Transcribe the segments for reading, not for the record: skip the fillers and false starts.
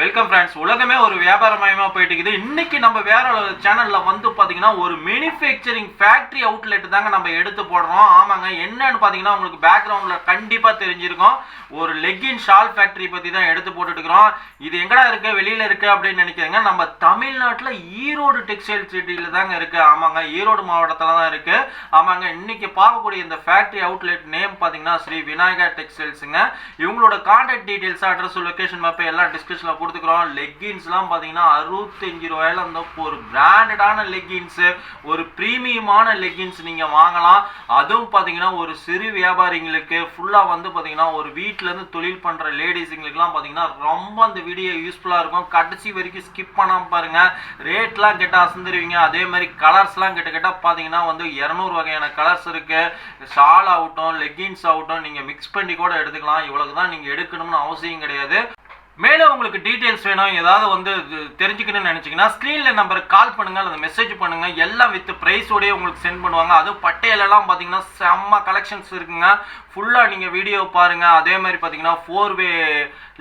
Welcome friends. உலகமே ஒரு வியாபாரமயமா போயிட்டு இருக்குது. இன்னைக்கு நம்ம வேற சேனல்ல வந்து பாத்தீங்கன்னா ஒரு மேனுஃபேக்சரிங் ஃபேக்டரி அவுட்லெட் தாங்க நம்ம எடுத்து போடுறோம். ஆமாங்க, என்னன்னு பாத்தீங்கன்னா உங்களுக்கு பேக்ரவுண்ட்ல கண்டிப்பா தெரிஞ்சிருக்கும். ஒரு லெக்கின் ஷால் ஃபேக்டரி பத்தி தான் எடுத்து போட்டுட்டு இருக்கிறோம். இது எங்கடா இருக்கு, வெளியில இருக்கு அப்படின்னு நினைக்கிறீங்க. நம்ம தமிழ்நாட்டுல ஈரோடு டெக்ஸ்டைல் சிட்டியில தாங்க இருக்கு. ஆமாங்க, ஈரோடு மாவட்டத்துல தான் இருக்கு. ஆமாங்க, இன்னைக்கு பார்க்கக்கூடிய இந்த ஃபேக்டரி அவுட்லெட் நேம் பாத்தீங்கன்னா ஸ்ரீ விநாயகா டெக்ஸ்டைல்ஸுங்க. இவங்களோட contact details, address, location map எல்லாம் டிஸ்கிரிப்ஷன்ல கொடுத்துக்கிறோம். லெக்கின்ஸ்லாம் பார்த்தீங்கன்னா 65 ரூபாயில அந்த ஒரு பிராண்டடான லெக்கின்ஸ், ஒரு பிரீமியமான லெக்கின்ஸ் நீங்கள் வாங்கலாம். அதுவும் பார்த்தீங்கன்னா ஒரு சிறு வியாபாரிங்களுக்கு ஃபுல்லாக வந்து பார்த்தீங்கன்னா ஒரு வீட்டிலேருந்து தொழில் பண்ணுற லேடிஸுங்களுக்குலாம் பார்த்தீங்கன்னா ரொம்ப அந்த வீடியோ யூஸ்ஃபுல்லாக இருக்கும். கடைசி வரைக்கும் ஸ்கிப் பண்ணாமல் பாருங்கள். ரேட்லாம் கேட்டால் அசந்துருவீங்க. அதே மாதிரி கலர்ஸ்லாம் கேட்டால் பார்த்தீங்கன்னா வந்து 200 வகையான கலர்ஸ் இருக்குது. ஷால் ஆகட்டும், லெக்கின்ஸ் ஆகட்டும், நீங்கள் மிக்ஸ் பண்ணி கூட எடுத்துக்கலாம். இவ்வளவு தான் நீங்கள் எடுக்கணும்னு அவசியம் கிடையாது. மேலும் உங்களுக்கு டீட்டெயில்ஸ் வேணும், ஏதாவது வந்து தெரிஞ்சுக்கணும்னு நினச்சிங்கன்னா ஸ்க்ரீனில் நம்பருக்கு கால் பண்ணுங்கள் அல்லது மெசேஜ் பண்ணுங்கள். எல்லாம் வித் ப்ரைஸோடய உங்களுக்கு சென்ட் பண்ணுவாங்க. அதுவும் பட்டையிலலாம் பார்த்தீங்கன்னா செம்ம கலெக்ஷன்ஸ் இருக்குங்க. ஃபுல்லாக நீங்கள் வீடியோ பாருங்கள். அதே மாதிரி பார்த்தீங்கன்னா 4-வே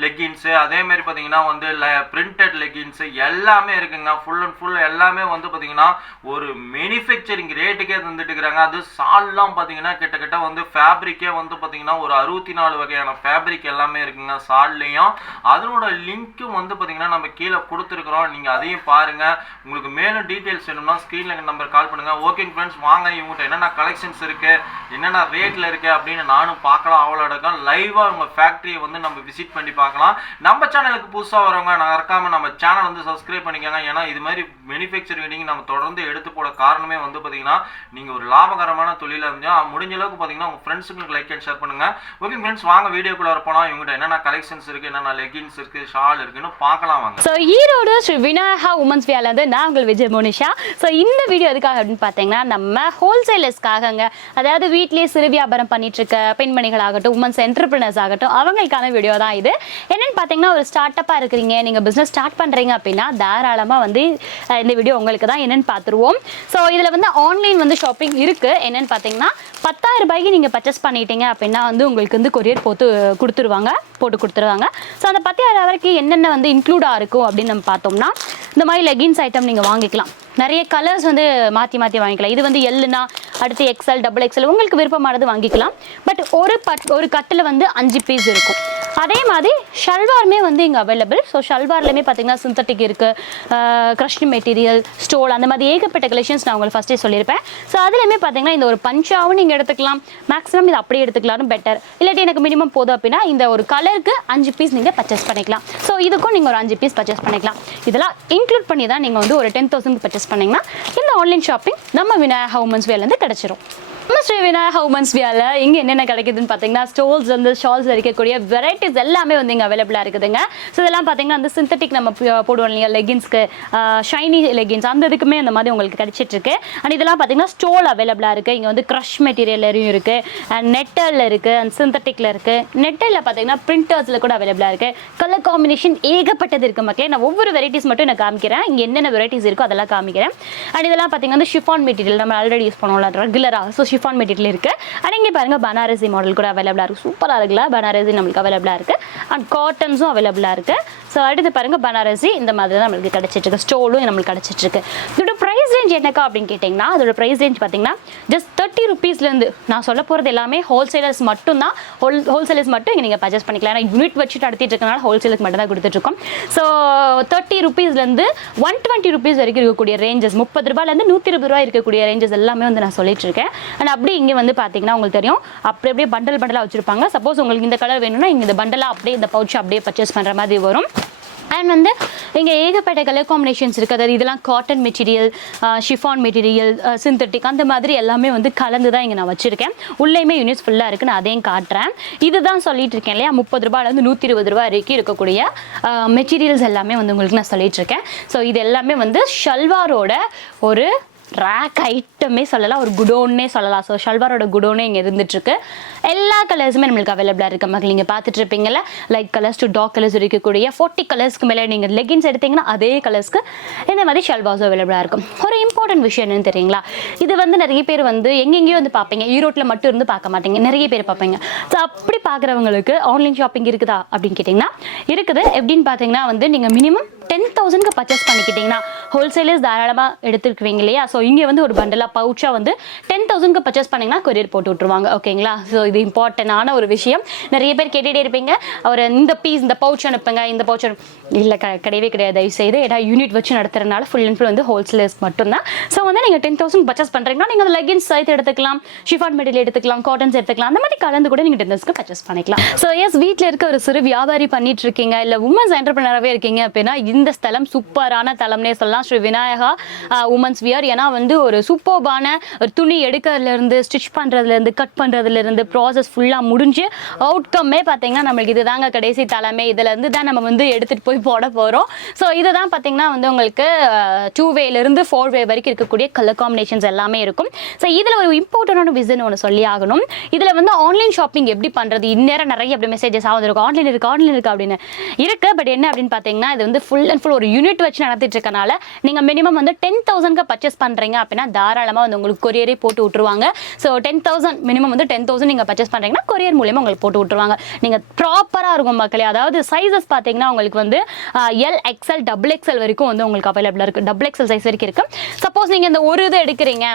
லெக்கின்ஸு, அதே மாதிரி பார்த்தீங்கன்னா வந்து பிரிண்டட் லெக்கின்ஸு எல்லாமே இருக்குங்க. ஃபுல் அண்ட் ஃபுல் எல்லாமே வந்து பார்த்தீங்கன்னா ஒரு மேனுஃபேக்சரிங் ரேட்டுக்கே தந்துட்டு இருக்கிறாங்க. அது சால்லாம் பார்த்தீங்கன்னா கிட்டத்தட்ட வந்து ஃபேப்ரிக்கே வந்து பார்த்தீங்கன்னா ஒரு 64 வகையான ஃபேப்ரிக் எல்லாமே இருக்குங்க சால்லையும். அதனோட லிங்க்கும் வந்து பார்த்தீங்கன்னா நம்ம கீழே கொடுத்துருக்குறோம். நீங்கள் அதையும் பாருங்கள். உங்களுக்கு மேலும் டீட்டெயில்ஸ் வேணும்னா ஸ்க்ரீனில் நம்பர் கால் பண்ணுங்கள். ஓகே ஃப்ரெண்ட்ஸ், வாங்க இவங்ககிட்ட என்னென்ன கலெக்ஷன்ஸ் இருக்குது, என்னென்ன ரேட்டில் இருக்குது அப்படின்னு நானும் பார்க்கலாம். அவ்வளோ லைவாக உங்கள் ஃபேக்ட்ரியை வந்து நம்ம விசிட் பண்ணி பார்க்கலாம். நம்ம சேனலுக்கு புதுசாக வரவங்க மறக்காம நம்ம சேனல் வந்து சப்ஸ்கிரைப் பண்ணிக்கோங்க. ஏன்னா இது மாதிரி மேனுஃபேக்சரிங் நம்ம தொடர்ந்து எடுத்து போட காரணமே வந்து பார்த்தீங்கன்னா நீங்கள் ஒரு லாபகரமான தொழிலாக இருந்தால் முடிஞ்ச அளவுக்கு பார்த்தீங்கன்னா உங்கள் ஃப்ரெண்ட்ஸுங்களுக்கு லைக் அண்ட் ஷேர் பண்ணுங்கள். ஓகே ஃப்ரெண்ட்ஸ், வாங்க வீடியோக்குள்ளே போனால் இவங்ககிட்ட என்னென்ன கலெக்ஷன்ஸ் இருக்குது, என்னென்ன லெகின்ஸ் இருக்குது, ஷால் இருக்குன்னு பார்க்கலாம் வாங்க. ஸோ ஈரோடு ஸ்ரீ விநாயகா உமன்ஸ் வியாலேருந்து நான் உங்கள் விஜய் மோனிஷா. ஸோ இந்த வீடியோ எதுக்காக அப்படின்னு பார்த்தீங்கன்னா நம்ம ஹோல்சேலர்ஸ்க்காகங்க, அதாவது வீட்லேயே சிறு வியாபாரம் பண்ணிட்டு இருக்க பெண்மணிகள் ஆகட்டும், உமன்ஸ் என்டர்பிரினர்ஸ் ஆகட்டும், அவங்களுக்கான வீடியோ தான் இது. என்னென்னு பார்த்தீங்கன்னா ஒரு ஸ்டார்ட் அப்பாக இருக்கிறீங்க, நீங்கள் பிஸ்னஸ் ஸ்டார்ட் பண்ணுறீங்க அப்படின்னா தாராளமாக வந்து இந்த வீடியோ உங்களுக்கு தான். என்னென்னு பார்த்துருவோம். ஸோ இதில் வந்து ஆன்லைன் வந்து ஷாப்பிங் இருக்குது. என்னென்னு பார்த்தீங்கன்னா 10,000 ரூபாய்க்கு நீங்கள் பர்ச்சேஸ் பண்ணிட்டீங்க அப்படின்னா வந்து உங்களுக்கு வந்து கொரியர் போட்டு கொடுத்துருவாங்க. ஸோ அந்த 10,000 வரைக்கும் என்னென்ன வந்து இன்க்ளூடாக இருக்கும் அப்படின்னு நம்ம பார்த்தோம்னா, இந்த மாதிரி லெகின்ஸ் ஐட்டம் நீங்கள் வாங்கிக்கலாம். நிறைய கலர்ஸ் வந்து மாற்றி வாங்கிக்கலாம். இது வந்து எல்லுனா அடுத்து எக்ஸ்எல், XXL உங்களுக்கு விருப்பமானது வாங்கிக்கலாம். பட் ஒரு கட்டில் வந்து 5 பீஸ் இருக்கும். அதே மாதிரி ஷல்வாருமே வந்து இங்கே அவைலபிள். ஸோ ஷல்வார்லேயுமே பார்த்தீங்கன்னா சிந்தட்டிக் இருக்குது, க்ரஷ்டு மெட்டீரியல், ஸ்டோல், அந்த மாதிரி ஏகப்பட்ட கலெக்ஷன்ஸ் நான் உங்களுக்கு ஃபஸ்ட்டே சொல்லியிருப்பேன். ஸோ அதுலேயுமே பார்த்தீங்கன்னா இந்த ஒரு பஞ்சாவும் நீங்கள் எடுத்துக்கலாம். மேக்ஸிமம் இது அப்படியே எடுத்துக்கலாம்னு பெட்டர். இல்லாட்டி எனக்கு மினிமம் போதும் அப்படின்னா இந்த ஒரு கலருக்கு 5 பீஸ் நீங்கள் பர்ச்சேஸ் பண்ணிக்கலாம். ஸோ இதுக்கும் நீங்கள் ஒரு 5 பீஸ் பர்ச்சேஸ் பண்ணிக்கலாம். இதெல்லாம் இன்க்ளூட் பண்ணி தான் நீங்கள் வந்து ஒரு 10,000 பர்ச்சேஸ் பண்ணிங்கன்னா இந்த ஆன்லைன் ஷாப்பிங் நம்ம விநாயகா உமன்ஸ் வியாலேருந்து கிடச்சிரும். நம்ம ஸ்ரீ விநாயகா உமன்ஸ் வியால இங்கே என்னென்ன கிடைக்குதுன்னு பார்த்தீங்கன்னா ஸ்டோல்ஸ் வந்து ஷால்ஸ் இருக்கக்கூடிய வெரைட்டிஸ் எல்லாமே வந்து இங்கே அவைலபிளாக இருக்குதுங்க. ஸோ இதெல்லாம் பார்த்தீங்கன்னா அந்த சிந்தட்டிக் நம்ம போடுவோம் இல்லையா லெகின்ஸ்க்கு, ஷைனி லெகின்ஸ், அந்த இதுக்குமே அந்த மாதிரி உங்களுக்கு கிடைச்சிட்ருக்கு. அண்ட் இதெல்லாம் பார்த்தீங்கன்னா ஸ்டோல் அவைலபிளாக இருக்குது. இங்கே வந்து க்ரஷ் மெட்டீரியல்லையும் இருக்குது, அண்ட் நெட்டலில் இருக்குது, அண்ட் சிந்தட்டிக்கில் இருக்குது. நெட்டலில் பார்த்தீங்கன்னா பிரிண்டர்ஸில் கூட அவைலபிளாக இருக்குது. கலர் காம்பினேஷன் ஏகப்பட்டது இருக்குது மக்களே. நான் ஒவ்வொரு வெரைட்டிஸ் மட்டும் நான் காமிக்கிறேன். இங்கே என்னென்ன வெரைட்டிஸ் இருக்கோ அதெல்லாம் காமிக்கிறேன். அண்ட் இதெல்லாம் பார்த்தீங்கன்னா ஷிஃபான் மெட்டீரியல் நம்ம ஆல்ரெடி யூஸ் பண்ணுவோம்ல ரெகுலராக. ஸோ ஷிஃபான் மெட்டீரியல் இருக்குது. அண்ட் இங்கே பாருங்கள் பனாரசி மாடல் கூட அவைலபிளாக இருக்குது. சூப்பராக இருக்குல்ல, பனாரசி நம்மளுக்கு அவைலபிளாக இருக்குது. அண்ட் காட்டன்ஸும் அவைலபிளாக இருக்குது. ஸோ அடுத்து பாருங்கள் பனாரசி இந்த மாதிரி தான் நம்மளுக்கு கிடச்சிட்ருக்கு. ஸ்டோலும் நம்மளுக்கு கிடச்சிட்ருக்கு. இதோட ப்ரைஸ் ரேஞ்ச் என்னக்கா அப்படின்னு கேட்டிங்கன்னா அதோட ப்ரைஸ் ரேஞ்ச் பார்த்தீங்கன்னா ஜஸ்ட் 30 ருபீஸ்லேருந்து. நான் சொல்ல போகிறது எல்லாமே ஹோல்சேலர்ஸ் மட்டும்தான். ஹோல்சேலர்ஸ் மட்டும் இங்கே நீங்கள் பர்ச்சேஸ் பண்ணிக்கலாம். ஏன்னா யூனிட் வச்சுட்டு நடத்திட்டு இருக்கனால ஹோல்சேலுக்கு மட்டும் தான் கொடுத்துட்ருக்கோம். ஸோ 30 ருபீஸ்லேருந்து 120 ருபீஸ் வரைக்கும் இருக்கக்கூடிய ரேஞ்சஸ், 30 ரூபாயிலேருந்து 120 ரூபாய் இருக்கக்கூடிய ரேஞ்சஸ் எல்லாமே வந்து நான் சொல்லிட்டு இருக்கேன். அண்ட் அப்படி இங்கே வந்து பார்த்தீங்கன்னா உங்களுக்கு தெரியும் அப்படியே பண்டலாக வச்சுருப்பாங்க. சப்போஸ் உங்களுக்கு இந்த கலர் வேணும்னா இங்கே இந்த பண்டலாக அப்படியே இந்த பவுச் அப்படியே பர்ச்சேஸ் பண்ணுற மாதிரி வரும். அண்ட் வந்து இங்கே ஏகப்பட்ட கலர் காம்பினேஷன்ஸ் இருக்குது. அதாவது இதெல்லாம் cotton material, chiffon material, synthetic, அந்த மாதிரி எல்லாமே வந்து கலந்து தான் இங்கே நான் வச்சுருக்கேன். உள்ளேயுமே யூனிட்ஸ் ஃபுல்லாக இருக்குது. நான் அதையும் காட்டுறேன். இதுதான் சொல்லிட்டு இருக்கேன் இல்லையா, 30 ரூபாயிலேருந்து 120 ரூபா வரைக்கும் இருக்கக்கூடிய மெட்டீரியல்ஸ் எல்லாமே வந்து உங்களுக்கு நான் சொல்லிட்டு இருக்கேன். ஸோ இது எல்லாமே வந்து ஷல்வாரோட ஒரு ரேக் ஐட்டமே சொல்லலாம், ஒரு குடோன்னே சொல்லலாம். ஸோ ஷல்வாரோட குடோனே இங்கே இருந்துட்டுருக்கு. எல்லா கலர்ஸுமே நம்மளுக்கு அவைலபிளாக இருக்க மக்கள் நீங்கள் பார்த்துட்டு இருப்பீங்கல்ல, light colours to dark colours இருக்கக்கூடிய 40 கலர்ஸ்க்கு மேலே நீங்கள் லெகின்ஸ் எடுத்தீங்கன்னா அதே கலர்ஸ்க்கு இந்த மாதிரி ஷல்வாஸும் அவைலபிளாக இருக்கும். ஒரு இம்பார்ட்டன்ட் விஷயம் என்னன்னு தெரியுங்களா, இது வந்து நிறைய பேர் வந்து எங்கெங்கேயோ வந்து பார்ப்பீங்க, ஈரோட்டில் மட்டும் இருந்து பார்க்க மாட்டீங்க, நிறைய பேர் பார்ப்பீங்க. ஸோ அப்படி பார்க்குறவங்களுக்கு ஆன்லைன் ஷாப்பிங் இருக்குதா அப்படின்னு கேட்டிங்கன்னா இருக்குது. எப்படின்னு பார்த்தீங்கன்னா வந்து நீங்கள் மினிமம் 10,000க்கு பர்ச்சேஸ் பண்ணிக்கிட்டிங்கன்னா ஹோல்சேலர்ஸ் தாராளமாக எடுத்துருக்குவீங்க இல்லையா. ஸோ இங்கே வந்து ஒரு பண்டலாக பவுச்சாக வந்து 10,000க்கு பர்ச்சேஸ் பண்ணிங்கன்னா கொரியர் போட்டு விட்ருவாங்க. ஓகேங்களா. ஸோ இது இம்பார்ட்டண்டான ஒரு விஷயம். நிறைய பேர் கேட்டுகிட்டே இருப்பீங்க, அவர் இந்த பீஸ் இந்த பவுச் அனுப்புங்க, இந்த பவுச் இல்லை கிடையவே கிடையாது தயவு செய்து. ஏன்னா யூனிட் வச்சு நடத்துறதுனால ஃபுல் அண்ட் ஃபுல் வந்து ஹோல்சேலர்ஸ் மட்டும்தான். ஸோ வந்து நீங்கள் 10,000 பர்ச்சேஸ் பண்ணுறீங்கன்னா நீங்கள் அந்த லெகின்ஸ் சைட் எடுத்துக்கலாம், ஷிஃபான் மெட்டீரியல் எடுத்துக்கலாம், காட்டன்ஸ் எடுத்துக்கலாம், அந்த மாதிரி கலந்து கூட நீங்கள் 10,000க்கு பர்ச்சேஸ் பண்ணிக்கலாம். ஸோ எஸ், வீட்டில் இருக்க ஒரு சிறு வியாபாரி பண்ணிட்டு இருக்கீங்க, இல்லை உமன்ஸ் என்டர்பிரினராகவே இருக்கீங்க அப்படின்னா இந்த ஸ்தலம் சூப்பரான தலம்னே சொல்லலாம். Sri Vinayaka women's wear. ஏன்னா வந்து ஒரு சூப்பர்பான ஒரு துணி எடுக்கிறதுலேருந்து ஸ்டிச் பண்ணுறதுலேருந்து கட் பண்ணுறதுலேருந்து ப்ராசஸ் ஃபுல்லாக முடிஞ்சு அவுட்கம்மே பார்த்தீங்கன்னா நம்மளுக்கு இதுதாங்க கடைசி தலைமை. இதுலேருந்து தான் நம்ம வந்து எடுத்துகிட்டு போய் போட போகிறோம். ஸோ இதுதான் பார்த்தீங்கன்னா வந்து உங்களுக்கு 2-வேலேருந்து 4-வே வரைக்கும் இருக்கக்கூடிய கலர் காம்பினேஷன்ஸ் எல்லாமே இருக்கும். ஸோ இதில் ஒரு இம்பார்ட்டண்டான விசன் ஒன்று சொல்லி ஆகணும். இதில் வந்து ஆன்லைன் ஷாப்பிங் எப்படி பண்ணுறது, இந்நேரம் நிறைய அப்படி மெசேஜஸ் ஆகுது, ஆன்லைன் இருக்குது அப்படின்னு இருக்குது. பட் என்ன அப்படின்னு பார்த்தீங்கன்னா இது வந்து ஃபுல் அண்ட் ஃபுல் ஒரு யூனிட் வச்சு நடத்திட்டு இருக்கனால நீங்கள் மினிமம் வந்து 10,000க்கு பர்ச்சேஸ் பண்ணுறீங்க அப்படின்னா தாராளமாக வந்து உங்களுக்கு கொரியரே போட்டு விட்டுருவாங்க. ஸோ 10,000 மினிமம் வந்து 10,000 நீங்கள் பர்ச்சேஸ் பண்ணுறீங்கன்னா கொரியர் மூலியமாக உங்களுக்கு போட்டு விட்டுருவாங்க. நீங்கள் ப்ராப்பராக இருக்கும் மக்களே. அதாவது சைஸஸ் பார்த்தீங்கன்னா உங்களுக்கு வந்து L, XL, XXL வரைக்கும் வந்து உங்களுக்கு அவைலபிளாக இருக்குது. XXL சைஸ் வரைக்கும் இருக்குது. சப்போஸ் நீங்கள் இந்த ஒரு இது எடுக்கிறீங்க,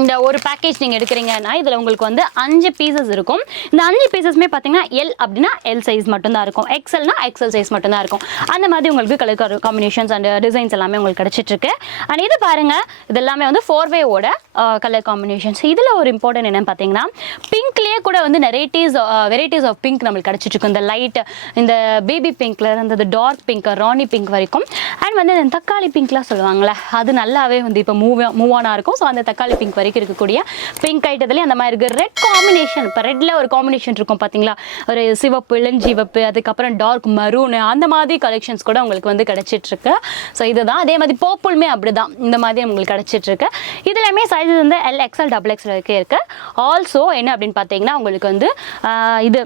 இந்த ஒரு பேக்கேஜ் நீங்கள் எடுக்கிறீங்கன்னா இதில் உங்களுக்கு வந்து 5 பீசஸ் இருக்கும். இந்த 5 பீசஸ்மே பார்த்தீங்கன்னா L அப்படின்னா L சைஸ் மட்டும்தான் இருக்கும், XLனா XL சைஸ் மட்டும்தான் இருக்கும். அந்த மாதிரி உங்களுக்கு கலர் காம்பினேஷன்ஸ் அண்ட் டிசைன்ஸ் எல்லாமே உங்களுக்கு கிடச்சிட்ருக்கு. அண்ட் இது பாருங்கள், இது எல்லாமே வந்து 4-வேவோட கலர் காம்பினேஷன்ஸ். இதில் ஒரு இம்பார்ட்டன்ட் என்னென்னு பார்த்தீங்கன்னா பிங்க்லேயே கூட வந்து வெரைட்டிஸ் ஆஃப் பிங்க் நம்மளுக்கு கிடச்சிட்ருக்கு. இந்த லைட், இந்த பேபி பிங்க்ல இருந்து டார்க் பிங்க், ராணி பிங்க் வரைக்கும். அண்ட் வந்து இந்த தக்காளி பிங்க்லாம் சொல்லுவாங்களே, அது நல்லாவே வந்து இப்போ மூவ் ஆனாக இருக்கும். ஸோ அந்த தக்காளி பிங்க் வரைக்கும் இருக்கக்கூடிய பிங்க் ஐட்டத்துலேயே அந்த மாதிரி இருக்குது. ரெட் காம்பினேஷன், இப்போ ரெட்டில் ஒரு காம்பினேஷன் இருக்கும் பார்த்தீங்களா, ஒரு சிவப்பு, இளஞ்சிவப்பு, அதுக்கப்புறம் டார்க் மரூனு, அந்த மாதிரி கலெக்ஷன்ஸ் கூட உங்களுக்கு வந்து கிடச்சிட்ருக்கு. ஸோ இதுதான். அதே மாதிரி பர்பிளுமே அப்படி தான், இந்த மாதிரி உங்களுக்கு கிடச்சிட்ருக்கு. இதுலையுமே சைஸஸ் வந்து L, XL, XXL வரைக்கும் இருக்குது. ஆல்சோ என்ன அப்படின்னு பார்த்தீங்கன்னா உங்களுக்கு வந்து இது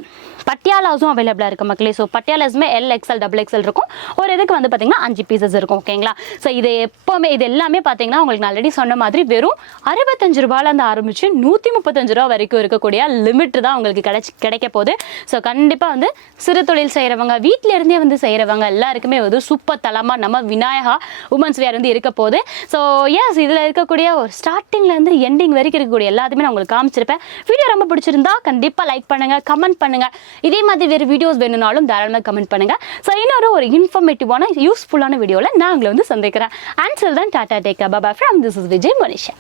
பட்டியாலாஸும் அவைலபிளாக இருக்குது மக்களே. ஸோ பட்டியாலாஸுமே L, XL, XXL இருக்கும். ஒரு இதுக்கு வந்து பார்த்தீங்கன்னா 5 பீசஸ் இருக்கும். ஓகேங்களா. ஸோ இது எப்போவுமே இது எல்லாமே பார்த்தீங்கன்னா உங்களுக்கு நான் ஆல்ரெடி சொன்ன மாதிரி வெறும் 65 ரூபாயிலேருந்து ஆரம்பிச்சு 135 ரூபா வரைக்கும் இருக்கக்கூடிய லிமிட் தான் உங்களுக்கு கிடைக்க போகுது. ஸோ கண்டிப்பாக வந்து சிறு தொழில் செய்கிறவங்க, வீட்டில இருந்தே வந்து செய்கிறவங்க எல்லாருக்குமே வந்து சூப்பர் தலமாக நம்ம விநாயகா உமன்ஸ் வேர் வந்து இருக்க போகுது. ஸோ எஸ், இதில் இருக்கக்கூடிய ஒரு ஸ்டார்டிங்லேருந்து எண்டிங் வரைக்கும் இருக்கக்கூடிய எல்லாத்தையுமே நான் உங்களுக்கு காமிச்சிருப்பேன். வீடியோ ரொம்ப பிடிச்சிருந்தா கண்டிப்பாக லைக் பண்ணுங்கள், கமெண்ட் பண்ணுங்கள். இதே மாதிரி வேறு வீடியோஸ் வேணும்னாலும் தாராளமாக கமெண்ட் பண்ணுங்கள். ஸோ இன்னொரு ஒரு இன்ஃபர்மேட்டிவான யூஸ்ஃபுல்லான வீடியோவில் நான் உங்களை வந்து சந்திக்கிறேன். Until then tata take care, bye bye from this is Vijay Monisha.